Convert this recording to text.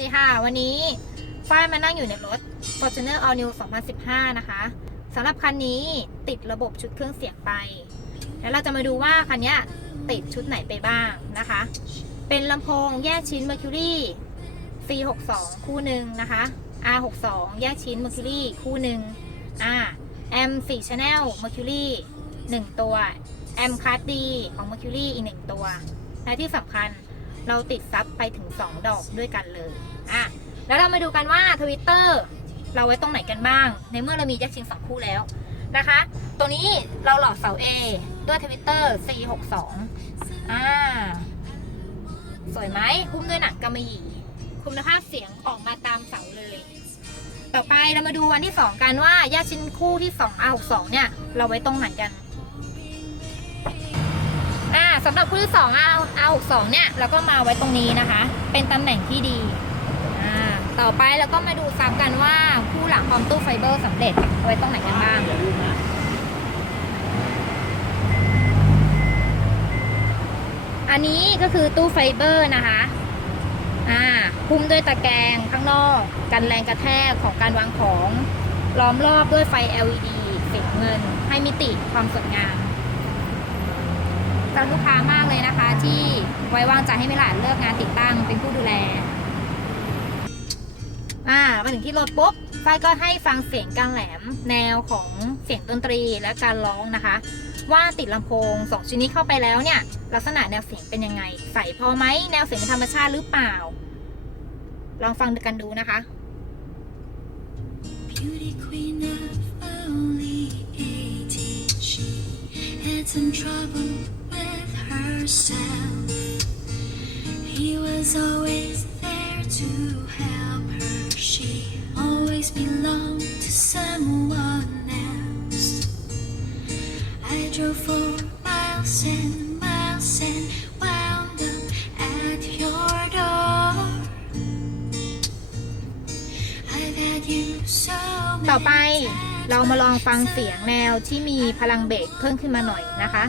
ดีค่ะ วันนี้ฝ้ายมานั่งอยู่ในรถ Fortuner All New 2015 นะคะสำหรับคันนี้ติดระบบชุดเครื่องเสียงไป แล้วเราจะมาดูว่าคันนี้ติดชุดไหนไปบ้างนะคะ เป็นลำโพงแยกชิ้น Mercury C62 คู่หนึ่งนะคะ R62 แยกชิ้น Mercury คู่หนึ่งอ่าแอม4 Channel Mercury 1 ตัวแอมคาร์ดดีของ Mercury อีก 1 ตัว และที่สำคัญ เราติดซับไปถึง 2 ดอกด้วยกันเลยอะแล้วเรามาดูกันว่าทวิตเตอร์เราไว้ตรงไหนกันบ้าง ในเมื่อเรามีแยกชิ้น2คู่แล้วนะคะ ตัวนี้เราหลอกเสา A ด้วยทวิตเตอร์ C62 อ่า สวยไหมคุ้มด้วยหนังกำมะหยี่คุณภาพเสียงออกมาตามเสาเลย ต่อไปเรามาดูวันที่ 2 กันว่าแยกชิ้นคู่ที่2 R62 เนี่ย เราไว้ตรงไหนกัน สำหรับคู่ที่2 R R62 เนี่ยเราก็มาไว้ตรงนี้นะคะ เป็นตำแหน่งที่ดีต่อไปเราก็มาดูซ้ำกันว่าคู่หลังพร้อมตู้ไฟเบอร์สำเร็จไว้ตรงไหนกันบ้างอันนี้ก็คือตู้ไฟเบอร์นะคะ อ่าหุ้มด้วยตะแกรงข้างนอก กันแรงกระแทกของการวางของ ล้อมรอบด้วยไฟ LED สีเงิน ให้มิติความสวยงาม รับลูกค้ามากเลยนะคะ ที่ไว้วางใจให้มิลานเลือกงานติดตั้งเป็นผู้ดูแล อ่ามาถึงที่รถปุ๊บฝ้ายก็ให้ฟังเสียงกลางแหลมแนวของเสียงดนตรีและการร้องนะคะ ว่าติดลำโพงสองชิ้นนี้เข้าไปแล้วเนี่ย ลักษณะแนวเสียงเป็นยังไง ใส่พอไหมแนวเสียงธรรมชาติหรือเปล่า ลองฟังกันดูนะคะ Beauty queen of only 18, she had some trouble herself. He was always there to help her. She always belonged to someone else. I drove for miles and miles and wound up at your door. I've had you so ต่อไป many times. เรามาลองฟังเสียงแนวที่มีพลังเบสเพิ่มขึ้นมาหน่อยนะคะ